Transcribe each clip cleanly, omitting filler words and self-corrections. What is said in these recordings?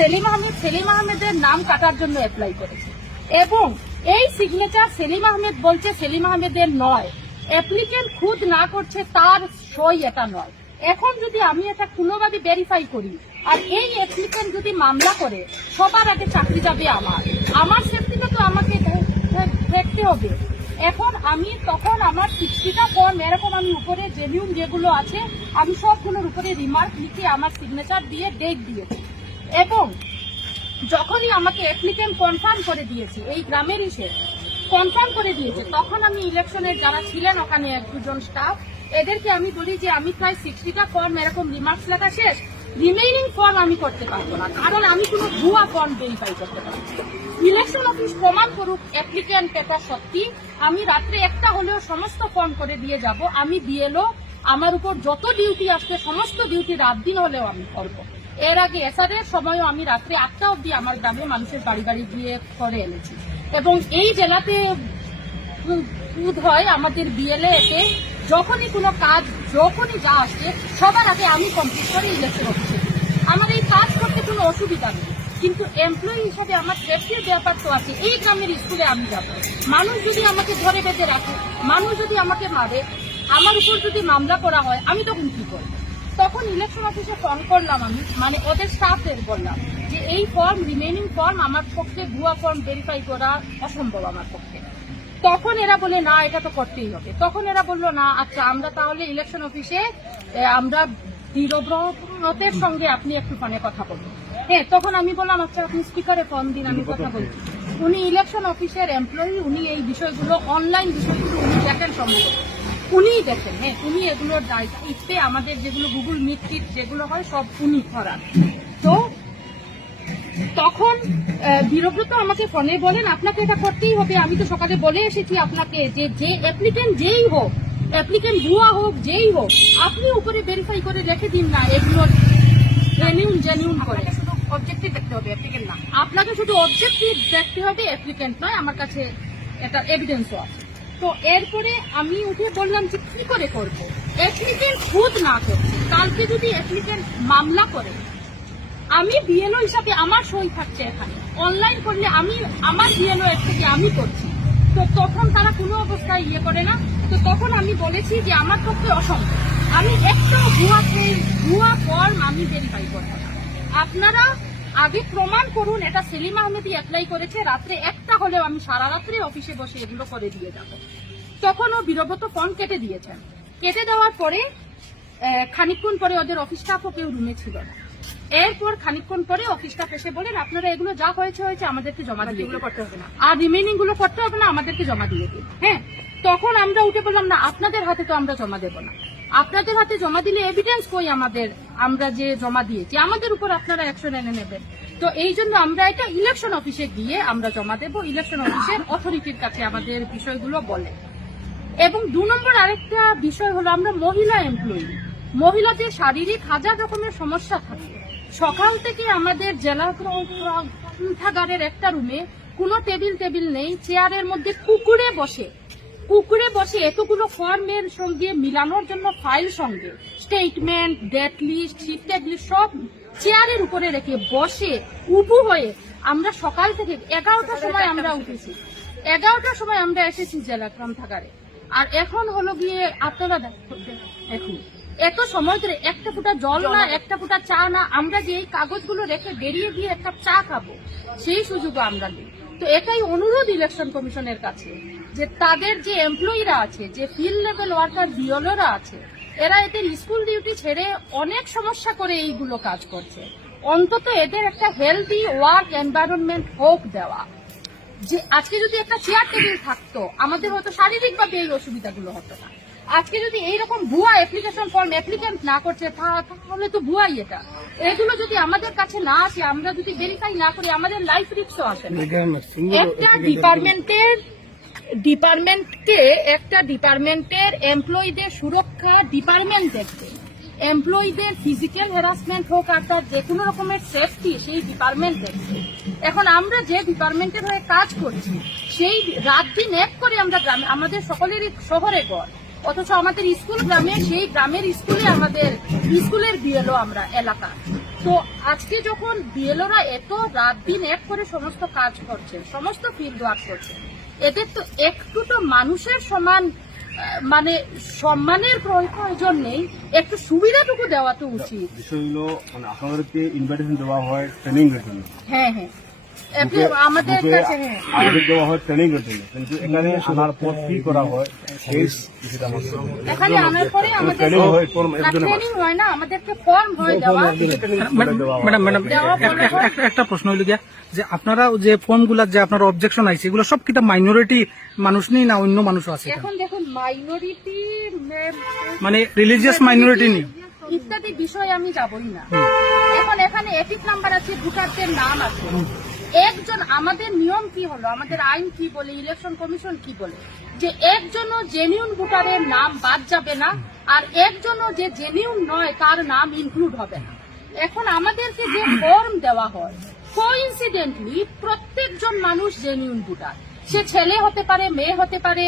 সেলিম আহমেদের নাম কাটার জন্য অ্যাপ্লাই করেছে এবং এই সিগনেচার সেলিম আহমেদ বলছে সেলিম আহমেদের নয়, অ্যাপ্লিকেন্ট খুদ না করছে তার সই এটা নয়। এখন যদি আমি এটা কোনোভাবে ভেরিফাই করি আর এই অ্যাপ্লিকেন্ট যদি মামলা করে, সবার আগে চাকরি যাবে আমার সেফটিটা তো আমাকে দেখতে হবে। এখন আমি তখন আমার 60টা ফর্ম এরকম আমি উপরে জেনিউন যেগুলো আছে আমি সবগুলোর উপরে রিমার্ক লিখে আমার সিগনেচার দিয়ে ডেট দিয়েছি এবং যখনই আমাকে অ্যাপ্লিকেন্ট কনফার্ম করে দিয়েছি, এই গ্রামের কনফার্ম করে দিয়েছে, তখন আমি ইলেকশনের যারা ছিলেন ওখানে এক দুজন স্টাফ এদেরকে আমি বলি যে আমি প্রায় 60টা ফর্ম এরকম রিমার্কস লেখা শেষ, রিমেইনিং ফর্ম আমি করতে পারবো না, কারণ আমি কোনো ভুয়া ফর্ম ভেরিফাই করতে পারবো। ইলেকশন অফিস প্রমাণ করুক অ্যাপ্লিকেন্ট পেপার সত্যি, আমি রাত্রে একটা হলেও সমস্ত ফর্ম করে দিয়ে যাব। আমি বিএলও, আমার উপর যত ডিউটি আসবে সমস্ত ডিউটি রাত দিন হলেও আমি করবো। এর আগে এসআরের সময়ও আমি রাত্রে 8টা অবধি আমার গ্রামে মানুষের বাড়ি বাড়ি গিয়ে করে এনেছি এবং এই জেলাতে বোধ হয় আমাদের বিএলএ এতে যখনই কোনো কাজ যখনই যা আসে সবার আগে আমি কমপ্লিট করে ইলেকশন অফিসে। আমার এই কাজ করতে কোনো অসুবিধা নেই, কিন্তু এমপ্লয়ি হিসাবে আমার সেফটির ব্যাপার তো আছে। এই গ্রামের স্কুলে আমি যাব, মানুষ যদি আমাকে ধরে বেঁধে রাখে, মানুষ যদি আমাকে মারে, আমার উপর যদি মামলা করা হয়, আমি তখন কি করব? তখন ইলেকশন অফিসে ফোন করলাম আমি, মানে ওদের স্টাফদের বললাম যে এই ফর্ম রিমেইনিং ফর্ম আমার পক্ষে ভুয়া ফর্ম ভেরিফাই করা অসম্ভব আমার পক্ষে। তখন এরা বলে না এটা তো করতেই হবে। তখন এরা বললো না আচ্ছা আমরা তাহলে ইলেকশন অফিসে আমরা দৃঢ়ব্রতের সঙ্গে আপনি একটু ফোনে কথা বলবেন। হ্যাঁ, তখন আমি বললাম আচ্ছা আপনি স্পিকারে ফোন দিন, আমি কথা বলছি। উনি ইলেকশন অফিসের এমপ্লয়ি, উনি এই বিষয়গুলো অনলাইন বিষয়গুলো উনি দেখেন সম্ভবত, উনিই দেখেন। হ্যাঁ, উনি এগুলোর দায়িত্বে আমাদের যেগুলো গুগল মিট টিট যেগুলো হয় সব উনি করান। তো তখন বীরব্রত আমাকে ফোনে বলেন আপনাকে এটা করতেই হবে, আমি তো সকালে বলে এসেছি আপনাকে যে অ্যাপ্লিকেন্ট যেই হোক, অ্যাপ্লিকেন্ট ভুয়া হোক যেই হোক, আপনি উপরে ভেরিফাই করে রেখে দিন না, এগুলো জেনিউন করে। শুধু অবজেক্টিভ দেখতে হবে, অ্যাপ্লিকেন্ট না। আপনাকে শুধু অবজেক্টিভ দেখতে হবে, অ্যাপ্লিকেন্ট নয়। আমার কাছে এটা এভিডেন্সও আছে। তো এরপরে আমি উঠে বললাম যে কি করে করবো, অ্যাপ্লিকেন্ট খুদ না করছে, কালকে যদি অ্যাপ্লিকেন্ট মামলা করে, আমি বিএলও হিসাবে আমার সই থাকছে এখানে, অনলাইন করলে আমি আমার বিএলও এর থেকে আমি করছি, তো তখন তারা কোনো অবস্থায় করে না। তো তখন আমি বলেছি যে আমার পক্ষে অসম্ভব, আমি একটাও ভুয়া ফর্ম আমি ভেরিফাই করবো না। আপনারা আগে প্রমাণ করুন এটা সেলিম আহমেদই অ্যাপ্লাই করেছে, রাত্রে একটা হলেও আমি সারা রাত্রে অফিসে বসে এগুলো করে দিয়ে যাব। তখন ও বীরব্রত ফোন কেটে দিয়েছেন। কেটে দেওয়ার পরে খানিকক্ষণ পরে ওদের অফিস স্টাফও কেউ রুমে ছিল না। এরপর খানিকক্ষণ পরে অফিস স্টাফ এসে বলেন আপনারা এগুলো যা হয়েছে আমাদেরকে জমা দিয়ে এগুলো করতে হবে না, আর রিমেইনিং গুলো করতে হবে না, আমাদেরকে জমা দিয়ে দিন। হ্যাঁ, তখন আমরা উঠে বললাম না আপনাদের হাতে তো আমরা জমা দেব না, আপনাদের হাতে জমা দিলে এভিডেন্স কই আমাদের, আমরা যে জমা দিয়েছি আমাদের উপর আপনারা অ্যাকশন এনে নেবেন। তো এই জন্য আমরা এটা ইলেকশন অফিসে গিয়ে আমরা জমা দেব, ইলেকশন অফিসের অথরিটির কাছে আমাদের বিষয়গুলো বলে। এবং 2 নম্বর আরেকটা বিষয় হলো আমরা মহিলা এমপ্লয়ি, মহিলাদের শারীরিক হাজার রকমের সমস্যা থাকে। সকাল থেকে আমাদের জেলা গ্রন্থাগারের একটা রুমে কোনো টেবিল নেই, চেয়ারের মধ্যে কুকুরে বসে এতগুলো ফর্মের সঙ্গে মিলানোর জন্য ফাইল সঙ্গে statement, date list, shifted list সব চেয়ারের উপরে রেখে বসে উবু হয়ে আমরা সকাল থেকে 11টার সময় আমরা উঠেছি, 11টার সময় আমরা এসেছি জেলা গ্রন্থাগারে। আর এখন হলো গিয়ে আপনারা এখন এত সময় ধরে একটা ফুটা জল না, একটা ফুটা চা না, আমরা যে এই কাগজগুলো রেখে বেরিয়ে গিয়ে একটা চা খাবো সেই সুযোগও আমরা নেই। তো এটাই অনুরোধ ইলেকশন কমিশনের কাছে যে তাদের যে এমপ্লয়িরা আছে, যে ফিল্ড লেভেল ওয়ার্কার বিএলওরা আছে, এরা এদের স্কুল ডিউটি ছেড়ে অনেক সমস্যা করে এইগুলো কাজ করছে, অন্তত এদের একটা হেলদি ওয়ার্ক এনভায়রনমেন্ট হোক দেওয়া। যে আজকে যদি একটা চেয়ার টেবিল থাকতো আমাদের হয়তো শারীরিকভাবে এই অসুবিধাগুলো হতো না। আজকে যদি এইরকম ভুয়া অ্যাপ্লিকেশন ফর্ম অ্যাপ্লিকেন্ট না করছে তাহলে তো ভুয়াই এটা। এগুলো যদি আমাদের কাছে না আসে, আমরা যদি ভেরিফাই না করি, আমাদের লাইফ রিস্কও আসে না। একটা ডিপার্টমেন্টের এমপ্লয়ীদের সুরক্ষা ডিপার্টমেন্ট দেখবে, এমপ্লয়ীদের ফিজিক্যাল হ্যারাসমেন্ট হোক আর তার যে কোনো রকমের সেফটি সেই ডিপার্টমেন্ট দেখবে। এখন আমরা যে ডিপার্টমেন্টের হয়ে কাজ করছি সেই রাত দিন এক করে আমরা গ্রামে, আমাদের সকলেরই শহরে গড়, অথচ আমাদের স্কুল গ্রামে, সেই গ্রামের স্কুলে আমাদের স্কুলের বিএলও আমরা এলাকা। তো আজকে যখন বিএলওরা এত রাত দিন এক করে সমস্ত কাজ করছে, সমস্ত ফিল্ড ওয়ার্ক করছে, এদের তো একটু তো মানুষের সমান মানে সম্মানের প্রয়োজন নেই, একটু সুবিধাটুকু দেওয়া তো উচিত। বিষয়গুলো মানে আপনাদেরকে ইনভাইটেশন দেওয়া হয় ট্রেনিং এর জন্য। হ্যাঁ হ্যাঁ, আমাদের কাছে আগে দেওয়া হয় ট্রেনিং এর জন্য, কিন্তু এখানে আনার পর কি করা হয় সেই বিষয়টা আমার এখানে আনার পরে আমাদের ট্রেনিং হয় ট্রেনিং হয় না, আমাদেরকে ফর্ম হয় দেওয়া। ম্যাডাম ম্যাডাম একটা প্রশ্ন হইল গিয়া যে আপনারা যে ফর্ম গুলা যে আপনার অবজেকশন আইছে এগুলো সব কিটা মাইনরিটি মানুষ নেই না অন্য মানুষও আছে? এখন দেখুন মাইনরিটি মানে রিলিজিয়াস মাইনরিটি নেই ইত্যাদি বিষয়ে আমি যাবই না। এখন এখানে এপিক নাম্বার আছে, ভোটারদের নাম আছে। একজন আমাদের নিয়ম কি হলো, আমাদের আইন কি বলে, ইলেকশন কমিশন কি বলে, যে একজনও জেনিউন ভোটারের নাম বাদ যাবে না, আর একজনও যে জেনিউন নয় তার নাম ইনক্লুড হবে না। এখন আমাদেরকে যে ফর্ম দেওয়া হয়, কোইন্সিডেন্টলি প্রত্যেকজন মানুষ জেনিউন ভোটার। সে ছেলে হতে পারে, মেয়ে হতে পারে,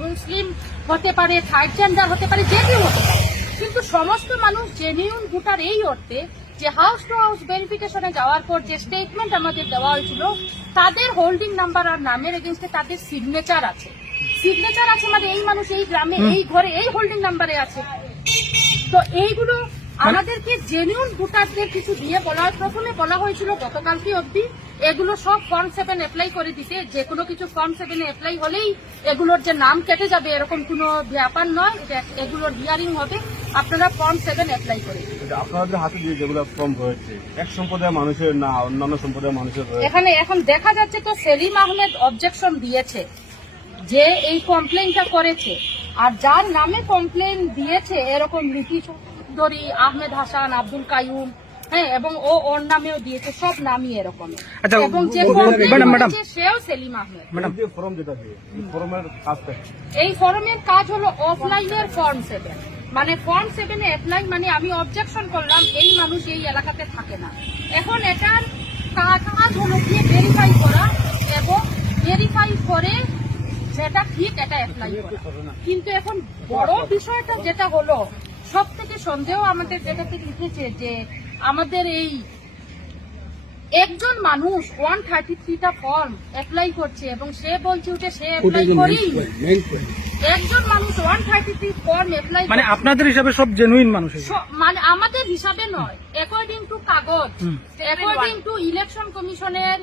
মুসলিম হতে পারে, থার্ড জেন্ডার হতে পারে, যে কেউ হতে পারে, কিন্তু সমস্ত মানুষ জেনিউন ভোটার এই অর্থে যে হাউস টু হাউস ভেরিফিকেশনে যাওয়ার পর যে স্টেটমেন্ট আমাদের দেওয়া হয়েছিল, তাদের হোল্ডিং নাম্বার আর নামের এগেইনস্টে তাদের সিগনেচার আছে। সিগনেচার আছে মানে এই মানুষ এই গ্রামে এই ঘরে এই হোল্ডিং নাম্বারে আছে। তো এইগুলো আমাদেরকে জেনিউন ভোটারদের কিছু দিয়ে বলা হয়। প্রথমে বলা হয়েছিল গতকালকে অবধি এগুলো সব ফর্ম 7 অ্যাপ্লাই করে দিতে, যে কোনো কিছু ফর্ম 7 অ্যাপ্লাই হলেই এগুলোর যে নাম কেটে যাবে এরকম কোনো ব্যাপার নয়, এগুলোর হিয়ারিং হবে, আপনারা ফর্ম 7 অ্যাপ্লাই করে দিন। আপনাদের হাতে যে যেগুলো ফর্ম রয়েছে এক সম্প্রদায়ের মানুষের না অন্যান্য সম্প্রদায়ের মানুষের রয়েছে। এখানে এখন দেখা যাচ্ছে তো সেলিম আহমেদ অবজেকশন দিয়েছে, যে এই কমপ্লেইনটা করেছে, আর যার নামে কমপ্লেইন দিয়েছে এরকম লিপি চৌধুরী, আহমেদ হাসান, আব্দুল কাইয়ুম, হ্যাঁ, এবং ওর নামেও দিয়েছে, সব নামই এরকম। আচ্ছা, এবং যে সেও সেলিম আহমেদ। যে ফর্ম যেটা দিয়ে ফর্মের কাজটা এই ফর্মের কাজ হলো অফলাইনের ফর্ম 7, মানে ফর্ম 7 এ অ্যাপ্লাই মানে আমি অবজেকশন করলাম এই মানুষ এই এলাকাতে থাকে না। এখন এটার কাজ হলো গিয়ে ভেরিফাই করা, এবং ভেরিফাই করে যেটা ঠিক এটা অ্যাপ্লাই করা। কিন্তু এখন বড় বিষয়টা যেটা হলো, সব থেকে সন্দেহ আমাদের যেটাকে লিখেছে, যে আমাদের এই একজন মানুষ 133টা ফর্ম অ্যাপ্লাই করছে এবং সে বলছে ওটা সে অ্যাপ্লাই করেই, একজন মানুষ 133 ফর্ম অ্যাপ্লাই মানে আপনাদের হিসাবে সব জেনুইন মানুষ, মানে আমাদের হিসাবে নয়, অ্যাকর্ডিং টু কাগজ, অ্যাকর্ডিং টু ইলেকশন কমিশনের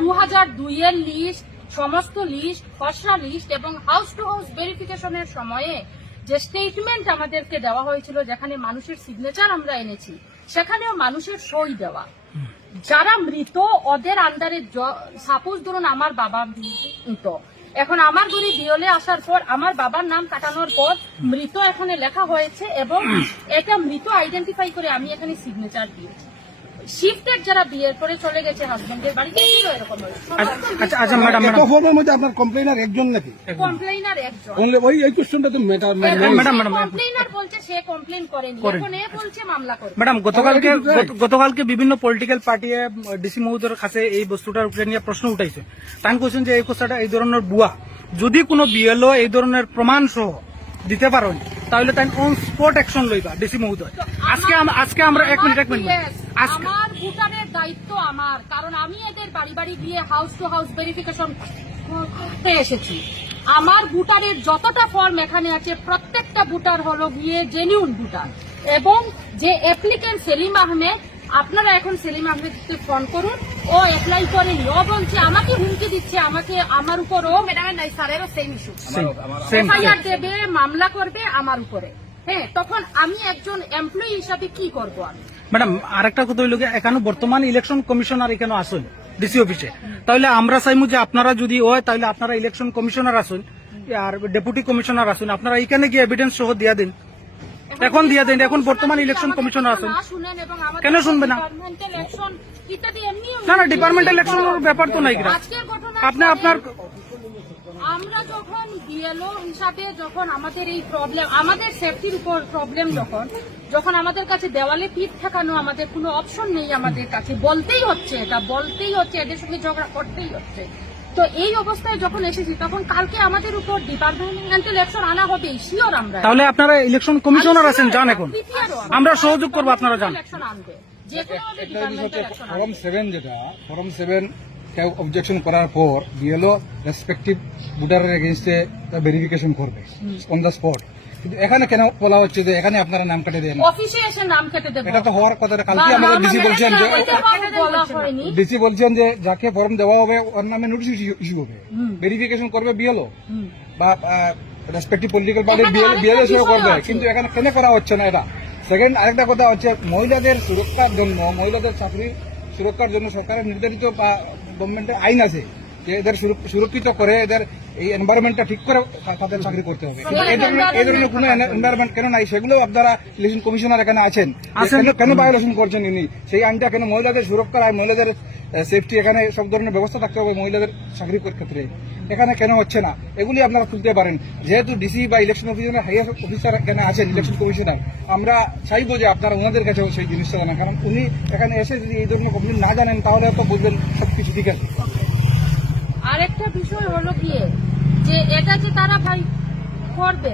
2002 এর লিস্ট, সমস্ত লিস্ট, খসড়া লিস্ট, এবং হাউস টু হাউস ভেরিফিকেশনের সময়ে যে স্টেটমেন্ট আমাদেরকে দেওয়া হয়েছিল, যেখানে মানুষের সিগনেচার আমরা এনেছি, সেখানেও মানুষের সই দেওয়া। যারা মৃত ওদের আন্ডারে, সাপোজ ধরুন আমার বাবা মৃত, এখন আমার ঘরে বিয়লে আসার পর আমার বাবার নাম কাটানোর পর মৃত এখানে লেখা হয়েছে, এবং এটা মৃত আইডেন্টিফাই করে আমি এখানে সিগনেচার দিয়েছি। শিফটেড যারা বিয়ের পরে চলে গেছে হাজবেন্ডের বাড়িতে, এরকম আচ্ছা ম্যাডাম, ফর্মের মধ্যে আপনার কমপ্লেইনার একজন নাকি? কমপ্লেইনার একজন। ওই এই কোশ্চেনটা তো কমপ্লেইনার বলছে সে কমপ্লেইন করেনি, এখন এ বলছে মামলা করে। ম্যাডাম, গতকালকে বিভিন্ন পলিটিক্যাল পার্টি ডিসি মহোদয়ের কাছে এই বস্তুটার উপরে নিয়ে প্রশ্ন উঠাইছে। তাই কোশ্চেন যে এই কথাটা এই ধরনের বুয়া, যদি কোনো বিএলও এই ধরনের প্রমাণ সহ দিতে পারেন তাহলে তাই অন স্পট অ্যাকশন লইবা ডিসি মহোদয়। আজকে আমরা এক মিনিট আমার ভোটারের দায়িত্ব আমার, কারণ আমি এদের বাড়ি বাড়ি গিয়ে হাউস টু হাউস ভেরিফিকেশন করতে এসেছি। আমার ভোটারের যতটা ফর্ম এখানে আছে প্রত্যেকটা ভোটার হলো গিয়ে জেনিউন ভোটার, এবং যে অ্যাপ্লিকেন্ট সেলিম আহমেদ, আপনারা এখন সেলিম আহমেদকে ফোন করুন, ও অ্যাপ্লাই করেনি, ও বলছে আমাকে হুমকি দিচ্ছে, আমাকে আমার উপর, ও ম্যাডামের নাই স্যারেরও সেম ইস্যু, এফআইআর দেবে, মামলা করবে আমার উপরে। হ্যাঁ, তখন আমি একজন এমপ্লয়ি হিসাবে কি করবো আমি? ম্যাডাম, আরেকটা কথা হইল এখানে বর্তমান ইলেকশন কমিশনার এখানে আসুন ডিসি অফিসে, তাহলে আমরা চাইমু যে আপনারা যদি হয় তাহলে আপনারা ইলেকশন কমিশনার আসুন আর ডেপুটি কমিশনার আসুন, আপনারা এখানে গিয়ে এভিডেন্স সহ দিয়া দিন, এখন দিয়া দেন। এখন বর্তমান ইলেকশন কমিশনার আসুন, কেন শুনবে না? না, ডিপার্টমেন্টাল ইলেকশনের ব্যাপার তো নাই। আপনি আপনার আমরা যখন বিএলও হিসাবে যখন আমাদের এই প্রবলেম, আমাদের সেফটির উপর প্রবলেম, যখন আমাদের কাছে দেওয়ালে পিঠ ঠেকানো আমাদের কোনো অপশন নেই, আমাদের কাছে বলতেই হচ্ছে, এটা বলতেই হচ্ছে, এদের সঙ্গে ঝগড়া করতেই হচ্ছে। তো এই অবস্থায় যখন এসেছি তখন কালকে আমাদের উপর ডিপার্টমেন্টাল অ্যাকশন আনা হবে শিওর আমরা। তাহলে আপনারা ইলেকশন কমিশনার আছেন, যান এখন, আমরা সহযোগ করবো, আপনারা যান। অ্যাকশন আনবে যে কোনো একটা জিনিস হচ্ছে ডিপার্টমেন্টাল অ্যাকশন ফরম 7 যেটা ফরম 7 কেউ অবজেকশন করার পর বিএলও রেসপেক্টিভ ভোটারের এগেইনস্টে ভেরিফিকেশন করবে অন দ্য স্পট। কিন্তু এখানে কেন বলা হচ্ছে যে এখানে আপনারা নাম কেটে দেন? অফিসে এসে নাম কেটে দেবো। এটা তো হওয়ার কথা না। কালকে আমাদের ডিসি বলছেন যে বলা হয়নি। ডিসি বলছেন যে যাকে ফর্ম দেওয়া হবে ওর নামে নোটিশ ইস্যু হবে, ভেরিফিকেশন করবে বিএলও বা রেসপেক্টিভ পলিটিক্যাল পার্টির বিএলও সেও করবে। কিন্তু এখানে কেন করা হচ্ছে না এটা? সেকেন্ড আরেকটা কথা হচ্ছে মহিলাদের সুরক্ষার জন্য, মহিলাদের চাকরি সুরক্ষার জন্য সরকারের নির্ধারিত বা গভর্নমেন্টের আইন আছে যে এদের সুরক্ষিত করে এদের এই এনভায়রনমেন্টটা ঠিক করে তাদের চাকরি করতে হবে। এই ধরনের কোনো এনভায়রনমেন্ট কেন নাই সেগুলো আপনারা ইলেকশন কমিশনার এখানে আছেন, কেন ভায়োলেশন করছেন ইনি? সেই আইনটা কেন মহিলাদের সুরক্ষা আর মহিলাদের সেফটি এখানে সব ধরনের ব্যবস্থা থাকতে হবে মহিলাদের চাকরির ক্ষেত্রে, এখানে কেন হচ্ছে না? এগুলি আপনারা তুলতে পারেন। যেহেতু ডিসি বা ইলেকশন অফিসার হাইয়ার অফিসার এখানে আছেন, ইলেকশন কমিশনার, আমরা চাইবো যে আপনারা ওনাদের কাছেও সেই জিনিসটা জানান। কারণ উনি এখানে এসে যদি এই ধরনের কমপ্লেন না জানেন তাহলে তো বুঝবেন সবকিছু ঠিক আছে। আরেকটা বিষয় হলো গিয়ে যে এটা যে তারা ভাই করবে